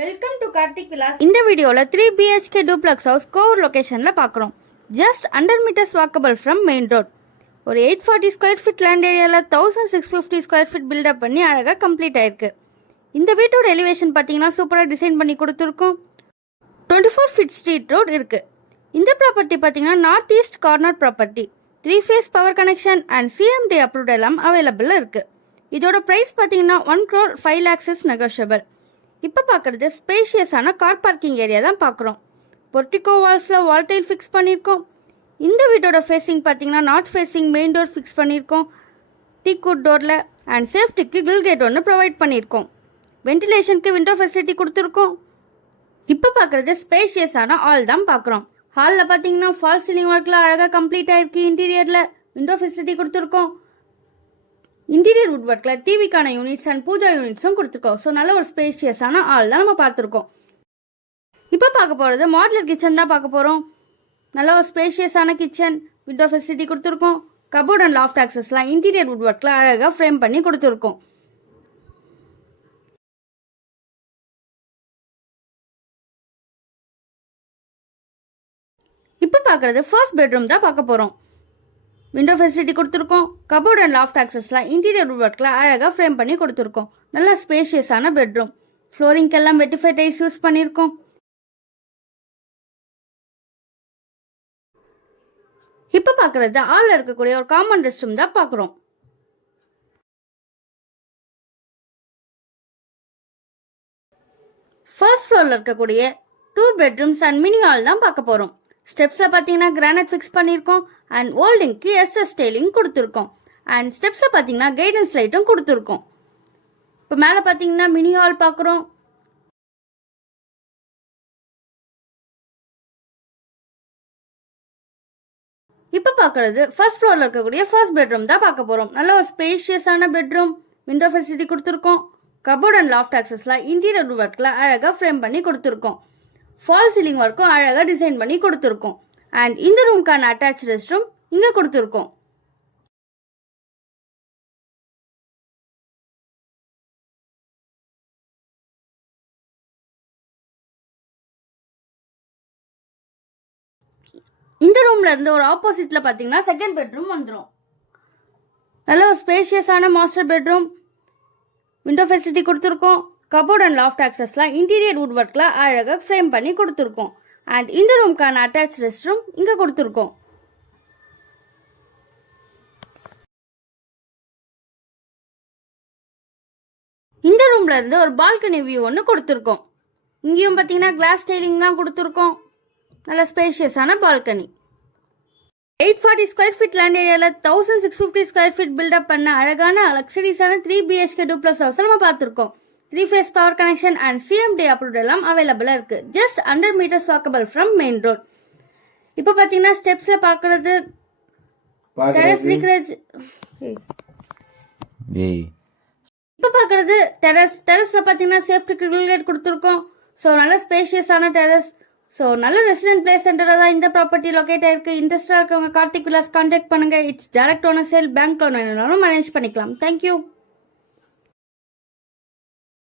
Welcome to Karthik Vilas. இந்த வீடியோவில் 3 BHK duplex house Kovur லொகேஷனில் பார்க்குறோம். Just 100 meters walkable from main road. ஒரு 840 ஸ்கொயர் ஃபீட் லேண்ட் ஏரியாவில் 1650 ஸ்கொயர் ஃபீட் பில்டப் பண்ணி அழகாக கம்ப்ளீட் ஆயிருக்கு. இந்த வீட்டோட எலிவேஷன் பார்த்தீங்கன்னா சூப்பராக டிசைன் பண்ணி கொடுத்துருக்கோம். 24 ஃபீட் ஸ்ட்ரீட் ரோட் இருக்குது. இந்த ப்ராப்பர்ட்டி பார்த்தீங்கன்னா north east corner property. 3 phase power connection and CMD approved எல்லாம் அவைலபிளாக இருக்குது. இதோட ப்ரைஸ் பார்த்தீங்கன்னா 1,05 lakhs இஸ் நெகோஷியபிள். இப்போ பார்க்குறது ஸ்பேஷியஸான கார் பார்க்கிங் ஏரியா தான் பார்க்குறோம். பொர்டிகோ வால்ஸில் வால் டைல் ஃபிக்ஸ் பண்ணியிருக்கோம். இந்த வீட்டோட ஃபேஸிங் பார்த்தீங்கன்னா north facing main door fix பண்ணியிருக்கோம். டீக்குட் டோரில் அண்ட் சேஃப்டிக்கு கில் கேட் ஒன்று ப்ரொவைட் பண்ணியிருக்கோம். வென்டிலேஷனுக்கு விண்டோ ஃபெசிலிட்டி கொடுத்துருக்கோம். இப்போ பார்க்குறது ஸ்பேஷியஸான ஹால் தான் பார்க்குறோம். ஹாலில் பார்த்தீங்கன்னா ஃபால் சீலிங் ஒர்க்கில் அழகாக கம்ப்ளீட் ஆகிருக்கு. இன்டீரியரில் விண்டோ ஃபெசிலிட்டி கொடுத்துருக்கோம். இன்டீரியர் வுட் ஒர்க்கில் டிவிக்கான யூனிட்ஸ் அண்ட் பூஜா யூனிட்ஸும் கொடுத்துருக்கோம். ஸோ நல்ல ஒரு ஸ்பேஷியஸான ஹால் தான் நம்ம பார்த்துருக்கோம். இப்போ பார்க்க போகிறது மாடுலர் கிச்சன் தான் பார்க்க போகிறோம். நல்ல ஒரு ஸ்பேஷியஸான கிச்சன், விண்டோ ஃபெசிலிட்டி கொடுத்துருக்கோம். கபோர்ட் அண்ட் லாஃப்ட் ஆக்சஸ்லாம் இன்டீரியர் வுட் ஒர்க்கில் அழகாக ஃப்ரேம் பண்ணி கொடுத்துருக்கோம். இப்போ பார்க்குறது ஃபர்ஸ்ட் பெட்ரூம் தான் பார்க்க போகிறோம். விண்டோ ஃபெசிலிட்டி கொடுத்துருக்கோம். கபோர்ட் அண்ட் லாஃப்ட் ஆக்சஸ்லாம் இன்டீரியர் ஒர்க்கில் அழகாக ஃப்ரேம் பண்ணி கொடுத்துருக்கோம். நல்ல ஸ்பேஷியஸான பெட்ரூம். ஃப்ளோரிங்கெல்லாம் வெட்டிஃபை டைல்ஸ் யூஸ் பண்ணியிருக்கோம். இப்போ பார்க்குறது ஹாலில் இருக்கக்கூடிய ஒரு காமன் ரெஸ்ட் ரூம் தான் பார்க்குறோம். ஃபர்ஸ்ட் ஃப்ளோரில் இருக்கக்கூடிய 2 பெட்ரூம்ஸ் அண்ட் மினி ஹால் தான் பார்க்க போகிறோம். ஸ்டெப்ஸில் பார்த்தீங்கன்னா கிரானைட் ஃபிக்ஸ் பண்ணியிருக்கோம் அண்ட் ஓல்டிங்க்கு SS டெய்லிங் கொடுத்துருக்கோம். அண்ட் ஸ்டெப்ஸில் பார்த்தீங்கன்னா கைடன்ஸ் லைட்டும் கொடுத்துருக்கோம். இப்போ மேலே பார்த்தீங்கன்னா மினி ஹால் பார்க்குறோம். இப்போ பார்க்குறது ஃபர்ஸ்ட் ஃப்ளோரில் இருக்கக்கூடிய ஃபர்ஸ்ட் பெட்ரூம் தான் பார்க்க போகிறோம். நல்ல ஒரு ஸ்பேஷியஸான பெட்ரூம், விண்டோ ஃபெசிலிட்டி கொடுத்துருக்கோம். கபோர்ட் அண்ட் லாஃப்ட் ஆக்சஸ்லாம் இன்டீரியர் ஒர்க்கில் அழகாக ஃப்ரேம் பண்ணி கொடுத்துருக்கோம். ஃபால் சீலிங் ஒர்க்கும் அழகாக டிசைன் பண்ணி கொடுத்துருக்கோம். அண்ட் இந்த ரூம்க்கான அட்டாச் ரெஸ்ட் ரூம் இங்கே கொடுத்துருக்கோம். இந்த ரூம்ல இருந்து ஒரு ஆப்போசிட்ல பார்த்தீங்கன்னா செகண்ட் பெட்ரூம் வந்துடும். நல்ல ஒரு ஸ்பேஷியஸான மாஸ்டர் பெட்ரூம், விண்டோ ஃபெசிலிட்டி கொடுத்துருக்கோம். கபோர்ட் அண்ட் லாஃப்ட் ஆக்சஸ்லாம் இன்டீரியர் வுட் ஒர்க்கில் அழகாக ஃப்ரேம் பண்ணி கொடுத்துருக்கோம். அண்ட் இந்த ரூம்க்கான அட்டாச் ரெஸ்ட் ரூம் இங்கே கொடுத்துருக்கோம். இந்த ரூம்ல இருந்து ஒரு பால்கனி வியூ ஒன்று கொடுத்துருக்கோம். இங்கேயும் பார்த்தீங்கன்னா கிளாஸ் டைலிங் தான் கொடுத்துருக்கோம். நல்ல ஸ்பேஷியஸான பால்கனி. 840 ஸ்கொயர் ஃபீட் லேண்ட் ஏரியாவில் 1650 ஸ்கொயர் ஃபீட் பில்டப் பண்ண அழகான லக்ஸரிஸான 3 BHK டூப்ளக்ஸ் ஹவுஸ் நம்ம பார்த்துருக்கோம். 3 phase power connection and CMD approved எல்லாம் அவைலபிளாக இருக்கு. Just 100 meters walkable from main road. இப்போ பார்த்தீங்கன்னா ஸ்டெப்ஸில் பார்க்குறது டெரஸ் லீக்கரேஜ். இப்போ பார்க்குறது டெரஸில் பார்த்தீங்கன்னா சேஃப்டி கிரில் கேட் கொடுத்துருக்கோம். ஸோ நல்ல ஸ்பேஷியஸான டெரஸ். ஸோ நல்ல ரெசிடென்ட் பிளேஸ் சென்டராக தான் இந்த ப்ராப்பர்ட்டி லொக்கேட் ஆயிருக்கு. இன்ட்ரெஸ்டாக இருக்கவங்க கார்த்திக் விலாஸ் கான்டாக்ட் பண்ணுங்க. It's direct owner sale, bank loan வேணும்னாலும் மேனேஜ் பண்ணிக்கலாம். தேங்க்யூ.